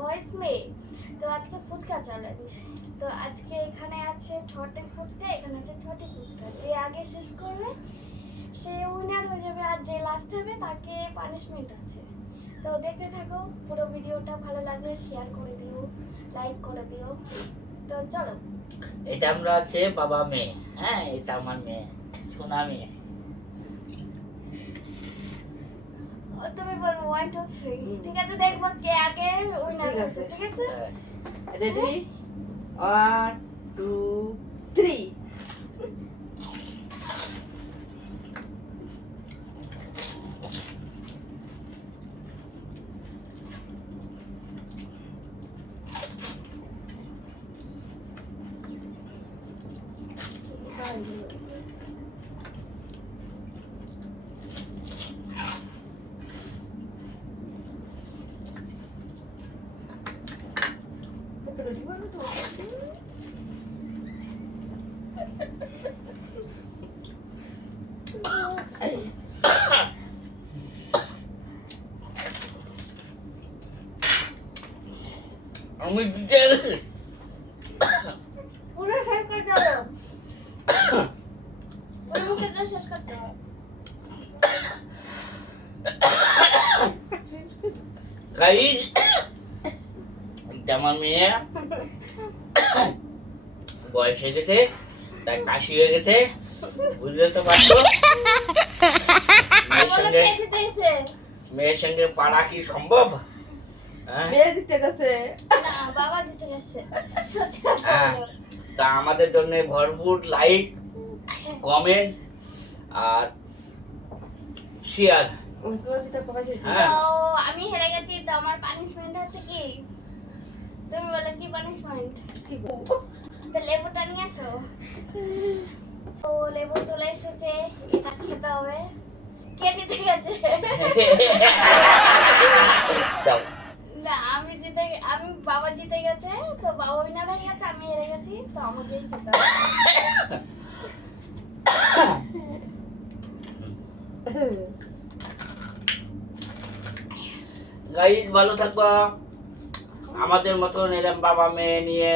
Voice মে। তো আজকে fuchka challenge. তো আজকে এখানে আছে 6টি ফুচকা, এখানে আছে 6টি ফুচকা। যে আগে শেষ করবে সে উইনার হয়ে যাবে, আর যে লাস্ট হবে তাকে পানিশমেন্ট আছে। তো দেখতে থাকো পুরো ভিডিওটা, ভালো লাগলে শেয়ার করে দিও, লাইক করে দিও। তো চলো। এটা আমরা আছে বাবা মেয়ে, হ্যাঁ এটা আমার মেয়ে, সোনা মেয়ে। তুমি বলবো 1 2 3, ঠিক আছে? দেখবো কে আগে উইনার হচ্ছে, ঠিক আছে? রেডি 1 2 3 আমি দিতে পুরো শেষ করতে হবে, পুরো মুখে শেষ করতে হবে। গাইস এটা আমার মেয়ে, বয়স হয়ে গেছে, তার কাশি হয়ে গেছে, বুঝতে তো পারছো। মেয়ের সঙ্গে পারা কি সম্ভব? মেয়ে দিতে গেছে না, বাবা দিতে গেছে। হ্যাঁ, তা আমাদের জন্য ভরপুর লাইক, কমেন্ট আর শেয়ার। হ্যাঁ। তো আমি হেরে গেছি, তো আমার পানিশমেন্ট আছে কি? তুমি বলো কি পানিশমেন্ট? তো লেবুটা নিয়ে আসো। তো লেবু চলে এসেছে, এটা খেতে হবে। কে জিতে গেছে? দাও। না, আমি বাবা জিতে গেছে, তো বাবা উইনার হয়ে গেছে, আমি হেরে গেছি, তো আমাকেই খেতে হবে। গাইস ভালো থাকবা, আমাদের মতন এরম বাবা মেয়ে নিয়ে,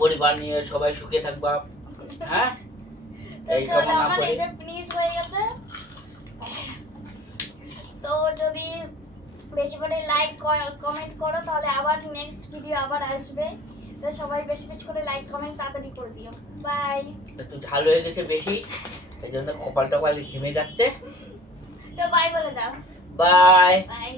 পরিবার নিয়ে সবাই সুখে থাকবা। হ্যাঁ, তো এই চলো, কামনা আমার করি। এটা ফিনিশ হয়ে গেছে। তো যদি বেশি করে লাইক কমেন্ট করো, তাহলে আবার নেক্সট ভিডিও আবার আসবে। তো সবাই বেশি বেশি করে লাইক কমেন্ট তাড়াতাড়ি করে দিও। বাই। একটু ঝাল হয়ে গেছে বেশি, এই জন্য কপাল টপাল ঘেমে যাচ্ছে। তো বাই বলে দাও। বাই। বাই।